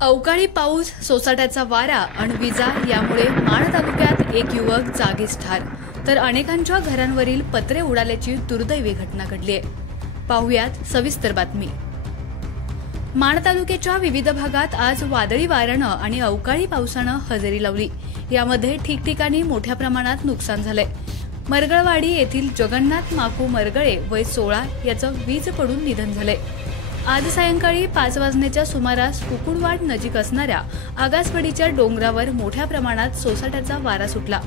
अवकाळी पाऊस, सोसाट्याचा वारा आणि विजा यामुळे माण तालुक्यात एक युवक जागीच ठार तर अनेकांच्या घरांवरील पत्रे उडाल्याची दुर्दैवी घटना घडली आहे। पाहुयात सविस्तर बातमी। माण तालुक्याच्या विविध भागात आज वादळी वाऱ्यानं आणि अवकाळी पावसानं हजेरी लावली। यामध्ये ठिकठिकाणी मोठ्या प्रमाणात नुकसान झालंय। मरगळवाडी येथील जगन्नाथ माकू मरगळे वय 16 याचं वीज पडून निधन झालंय। आज सायंकाळी 5 वाजण्याच्या सुमारास कुकुडवाड नजीक असणाऱ्या आगासवाडीच्या डोंगरावर मोठ्या प्रमाणात सोसाट्याचा वारा सुटला।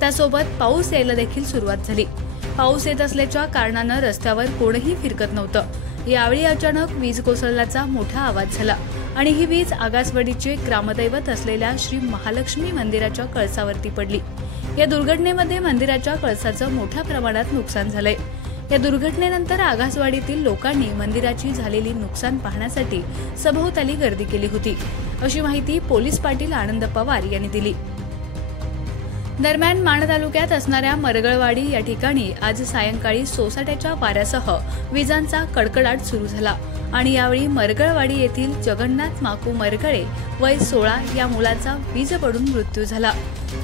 त्यासोबत पाऊस यायला देखील सुरुवात झाली। पाऊस येत असल्याच्या कारणानं रस्त्यावर कोणीही फिरकत नव्हतं। यावेळी अचानक वीज कोसळल्याचा मोठा आवाज झाला आणि ही वीज आगासवाडीचे ग्रामदैवत असलेल्या श्री महालक्ष्मी मंदिराच्या कळसावरती पडली। या दुर्घटनेमध्ये मंदिराच्या कळसाचं मोठ्या प्रमाणात नुकसान झालंय। या दुर्घटनेनंतर आगासवाडीतील लोकांनी मंदिराची झालेली नुकसान पाहण्यासाठी सभोवताली गर्दी केली होती, अशी माहिती पोलीस पाटील आनंद पवार यांनी दिली। दरम्यान माण तालुक्यात असणाऱ्या मरगळवाडी या ठिकाणी आज सायंकाळी सोसाट्याच्या वाऱ्यासह विजांचा कडकडाट सुरू झाला आणि यावेळी मरगळवाडी येथील जगन्नाथ माकू मरगळे वय 16 या मुलाचा वीज पडून मृत्यू झाला।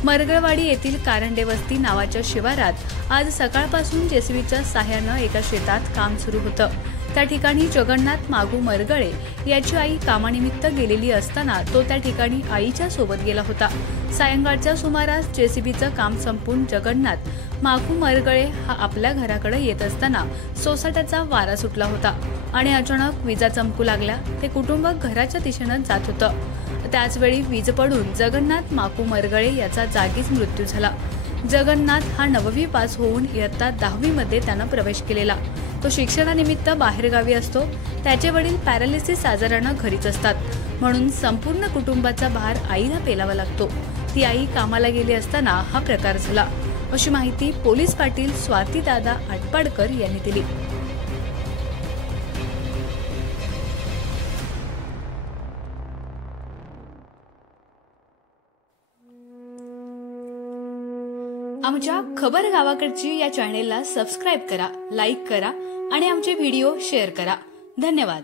मरगळवाडी येथील कारंडे वस्ती नावाच्या शिवारात आज सकाळपासून जेसीबीच्या सहाय्यानं एका शेतात काम सुरू होतं। त्या ठिकाणी जगन्नाथ मागू मरगळे याची आई कामानिमित्त गेलेली असताना तो त्या ठिकाणी आईच्या सोबत गेला होता। सायंकाळच्या सुमारास जेसीबीचं काम संपून जगन्नाथ मागू मरगळे हा आपल्या घराकडे येत असताना सोसाट्याचा वारा सुटला होता आणि अचानक विजा चमकू लागल्या। ते कुटुंब घराच्या दिशेनं जात होतं। त्याचवेळी वीज पडून जगन्नाथ माकू मरगळे याचा जागीच मृत्यू झाला। जगन्नाथ हा 9वी पास होऊन इयत्ता 10वी मध्ये त्यानं प्रवेश केलेला। तो शिक्षणानिमित्त बाहेरगावी असतो। त्याचे वडील पॅरालिसिस आजारानं घरीच असतात, म्हणून संपूर्ण कुटुंबाचा भार आईला पेलावा लागतो। ती आई कामाला गेली असताना हा प्रकार झाला, अशी माहिती पोलीस पाटील स्वातीदादा आटपाडकर यांनी दिली। आमच्या खबर गावाकडची या चॅनेलला सबस्क्राइब करा, लाईक करा आणि आमचे व्हिडिओ शेअर करा। धन्यवाद।